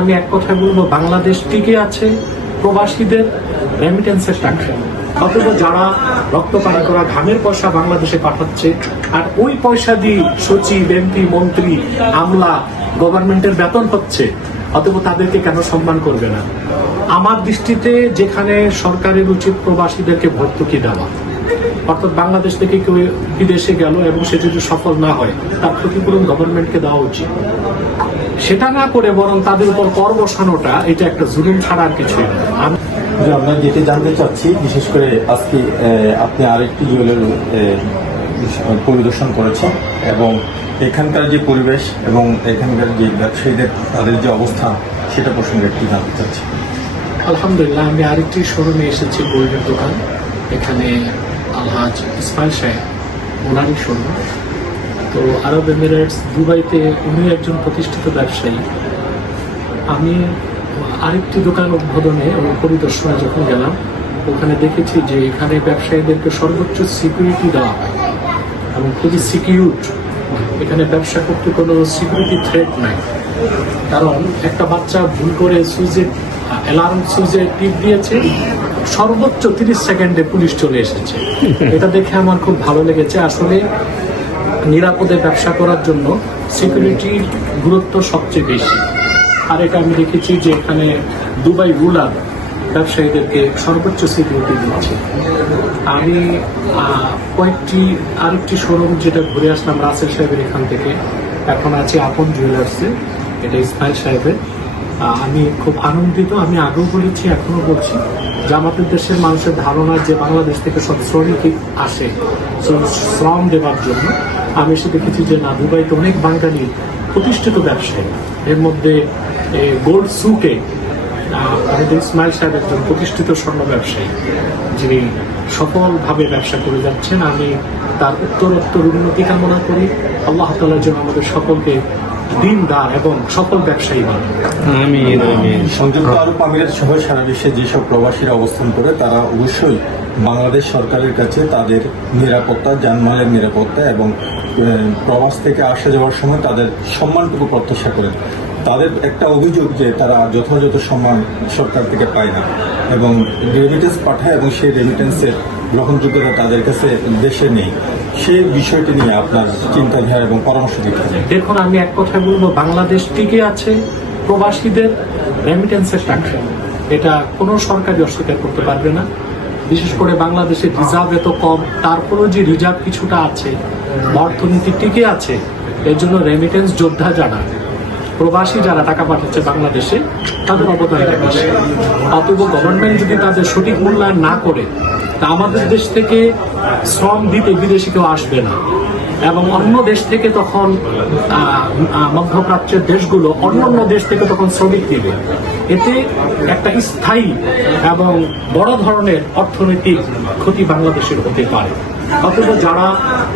আমি এক কথায় বলব, বাংলাদেশ টিকে আছে প্রবাসীদের রেমিটেন্সের টাকা অথবা যারা রক্ত পানি করা ঘামের পয়সা বাংলাদেশে পাঠাচ্ছে, আর ওই পয়সা দিয়ে সচিব এমপি মন্ত্রী, আমলা গভর্নমেন্টের বেতন হচ্ছে, অথবা তাদেরকে কেন সম্মান করবে না? আমার দৃষ্টিতে যেখানে সরকারের উচিত প্রবাসীদেরকে ভর্তুকি দেওয়া, অর্থাৎ বাংলাদেশ থেকে কেউ বিদেশে গেল এবং সে যদি সফল না হয়, তার ক্ষতিপূরণ গভর্নমেন্টকে দেওয়া উচিত। সেটা না করে বরং তাদের উপর কর বসানোটা এটা একটা জুলুম ছাড়া আর কিছুই না আমি যে আমরা যেটি জানতে চাচ্ছি বিশেষ করে আজকে আপনি আরেকটি জুয়েলারি পরিদর্শন করেছেন এবং এখানকার যে পরিবেশ এবং এখানকার যে ব্যবসায়ীদের তাদের যে অবস্থা সেটা প্রসঙ্গে একটু জানতে চাচ্ছি। আলহামদুলিল্লাহ আমি আরেকটি শোরুমে এসেছি গোল্ডের দোকান। এখানে আলহাজ ইসমাইল সাহেব ওনারই শোরুম। তো আরব এমিরেটস দুবাইতে উনি একজন প্রতিষ্ঠিত ব্যবসায়ী। আমি আরেকটি দোকান উদ্বোধনে ও পরিদর্শনে যখন গেলাম, ওখানে দেখেছি যে এখানে ব্যবসায়ীদেরকে সর্বোচ্চ সিকিউরিটি দেওয়া হয় এবং খুবই সিকিউর এখানে ব্যবসা করতে কোনো সিকিউরিটি থ্রেট নাই। কারণ একটা বাচ্চা ভুল করে সুইচে, অ্যালার্ম সুইচে টিপ দিয়েছে, সর্বোচ্চ তিরিশ সেকেন্ডে পুলিশ চলে এসেছে। এটা দেখে আমার খুব ভালো লেগেছে। আসলে নিরাপদে ব্যবসা করার জন্য সিকিউরিটির গুরুত্ব সবচেয়ে বেশি। আর এটা আমি দেখেছি যে এখানে দুবাই রুলার ব্যবসায়ীদেরকে সর্বোচ্চ সিকিউরিটি দিচ্ছে। আমি কয়েকটি, আরেকটি শোরুম যেটা ঘুরে আসলাম রাসেল সাহেবের এখান থেকে, এখন আছি আপন জুয়েলার্সে এটা ইসমাইল সাহেবের। আমি খুব আনন্দিত, আমি আগেও বলেছি, এখনও বলছি যে আমাদের দেশের মানুষের ধারণা যে বাংলাদেশ থেকে সব শ্রমিক আসে, শ্রম- দেওয়ার জন্য। আমি এসে দেখেছি যে না, দুবাইতে অনেক বাঙালি প্রতিষ্ঠিত ব্যবসায়ী। এর মধ্যে গোল্ড সুটে আমাদের ইসমাইল সাহেব একজন প্রতিষ্ঠিত স্বর্ণ ব্যবসায়ী। যিনি সফলভাবে ব্যবসা করে যাচ্ছেন। আমি তার উত্তরোত্তর উন্নতি কামনা করি। আল্লাহ তালার জন্য আমাদের সকলকে দিনদার এবং সফল ব্যবসায়ী আমিন আমিন। সংযুক্ত আরব আমিরাত সহ সারা বিশ্বে যেসব প্রবাসীরা অবস্থান করে তারা অবশ্যই বাংলাদেশ সরকারের কাছে তাদের নিরাপত্তা জানমালের নিরাপত্তা এবং প্রবাস থেকে আসা যাওয়ার সময় তাদের সম্মানটুকু প্রত্যাশা করেন তাদের একটা অভিযোগ যে তারা যথাযথ সম্মান সরকার থেকে পায় না এবং রেমিটেন্স পাঠায় এবং সেই রেমিটেন্সের গ্রহণযোগ্যতা তাদের কাছে দেশে নেই। সেই বিষয়টি নিয়ে আপনার চিন্তাধারা এবং পরামর্শ দিতে দেখুন, আমি এক কথায় বলব, বাংলাদেশ টিকে আছে প্রবাসীদের রেমিটেন্সের টাকা। এটা কোনো সরকারি অস্বীকার করতে পারবে না। বিশেষ করে বাংলাদেশের রিজার্ভ এত কম তারপরেও যে রিজার্ভ কিছুটা আছে, অর্থনীতি টিকে আছে, এর জন্য রেমিটেন্স যোদ্ধা যারা, প্রবাসী যারা টাকা পাঠাচ্ছে বাংলাদেশে, তাদের অবদানটা বেশি। অতএব গভর্নমেন্ট যদি তাদের সঠিক মূল্যায়ন না করে তা আমাদের দেশ থেকে শ্রম দিতে বিদেশি কেউ আসবে না। এবং অন্য দেশ থেকে তখন মধ্যপ্রাচ্যের দেশগুলো অন্য অন্য দেশ থেকে তখন শ্রমিক দিবে। এতে একটা স্থায়ী এবং বড় ধরনের অর্থনৈতিক ক্ষতি বাংলাদেশের হতে পারে। অথচ যারা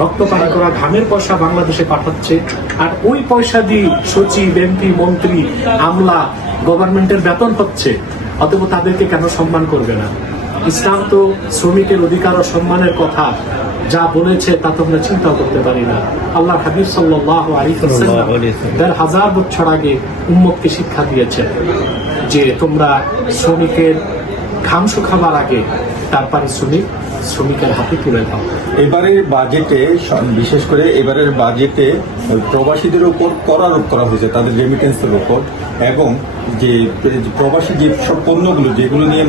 রক্ত পানি করা ঘামের পয়সা বাংলাদেশে পাঠাচ্ছে, আর ওই পয়সা দিয়ে সচিব, এমপি, মন্ত্রী, আমলা গভর্নমেন্টের বেতন হচ্ছে, অথবা তাদেরকে কেন সম্মান করবে না? ইসলাম তো শ্রমিকের অধিকার ও সম্মানের কথা যা বলেছে তা তো আমরা চিন্তাও করতে পারি না। আল্লাহ হাবিব সাল্লাহ দেড় হাজার বছর আগে উম্মতকে শিক্ষা দিয়েছেন যে তোমরা শ্রমিকের ঘাম শুকাবার আগে তার পারিশ্রমিক শ্রমিকের হাতে তুলে দাও। এবারের বাজেটে বিশেষ করে এবারের বাজেটে প্রবাসীদের উপর কর আরোপ করা হয়েছে তাদের রেমিটেন্সের উপর। এবং যে প্রবাসী যে সব পণ্যগুলো, যেগুলো নিয়ে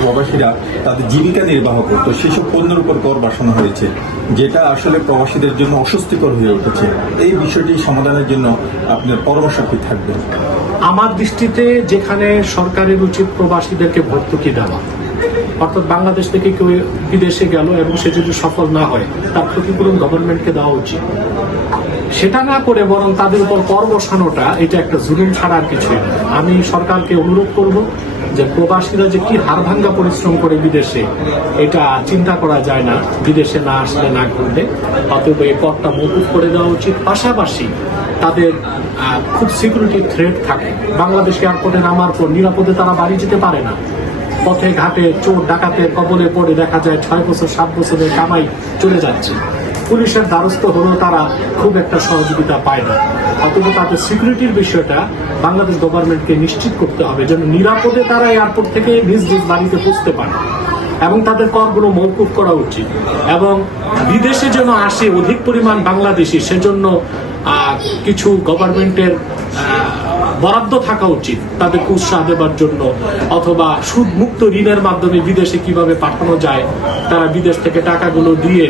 প্রবাসীরা তাদের জীবিকা নির্বাহ করতো, সেসব পণ্যের উপর কর বসানো হয়েছে, যেটা আসলে প্রবাসীদের জন্য অস্বস্তিকর হয়ে উঠেছে। এই বিষয়টি সমাধানের জন্য আপনার পরামর্শ কি থাকবে? আমার দৃষ্টিতে যেখানে সরকারের উচিত প্রবাসীদেরকে ভর্তুকি দেওয়া, অর্থাৎ বাংলাদেশ থেকে কেউ বিদেশে গেল এবং সে যদি সফল না হয়, তার ক্ষতিপূরণ গভর্নমেন্টকে দেওয়া উচিত। সেটা না করে বরং তাদের উপর কর বসানোটা এটা একটা জুলুম ছাড়া আর কিছুই আমি সরকারকে অনুরোধ করব যে প্রবাসীরা যে কি হাড় ভাঙ্গা পরিশ্রম করে বিদেশে, এটা চিন্তা করা যায় না। বিদেশে না আসলে না করলে অতএব এই করটা মকুব করে দেওয়া উচিত। পাশাপাশি তাদের খুব সিকিউরিটি থ্রেট থাকে। বাংলাদেশ এয়ারপোর্টে নামার পর নিরাপদে তারা বাড়ি যেতে পারে না। পথে ঘাটে চোর ডাকাতের কবলে পড়ে দেখা যায় ছয় বছর, সাত বছরের কামাই চলে যাচ্ছে। পুলিশের দ্বারস্থ হলেও তারা খুব একটা সহযোগিতা পায় না। অথবা তাদের সিকিউরিটির বিষয়টা বাংলাদেশ গভর্নমেন্টকে নিশ্চিত করতে হবে যেন নিরাপদে তারা এয়ারপোর্ট থেকে নিজ নিজ বাড়িতে পৌঁছতে পারে এবং তাদের করগুলো মৌকুফ করা উচিত এবং বিদেশে যেন আসে অধিক পরিমাণ বাংলাদেশি, সেজন্য কিছু গভর্নমেন্টের বরাদ্দ থাকা উচিত তাদেরকে উৎসাহ দেবার জন্য অথবা সুদ মুক্ত ঋণের মাধ্যমে বিদেশে কীভাবে পাঠানো যায়, তারা বিদেশ থেকে টাকাগুলো দিয়ে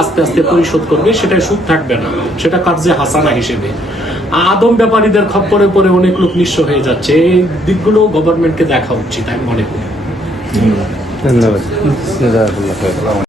আস্তে আস্তে পরিশোধ করবে সেটাই সুদ থাকবে না। সেটা কার্যে হাসানা হিসেবে। আদম ব্যাপারীদের খপ্পরে পরে অনেক লোক নিঃস্ব হয়ে যাচ্ছে। এই দিকগুলো গভর্নমেন্টকে দেখা উচিত আমি মনে করি। ধন্যবাদ।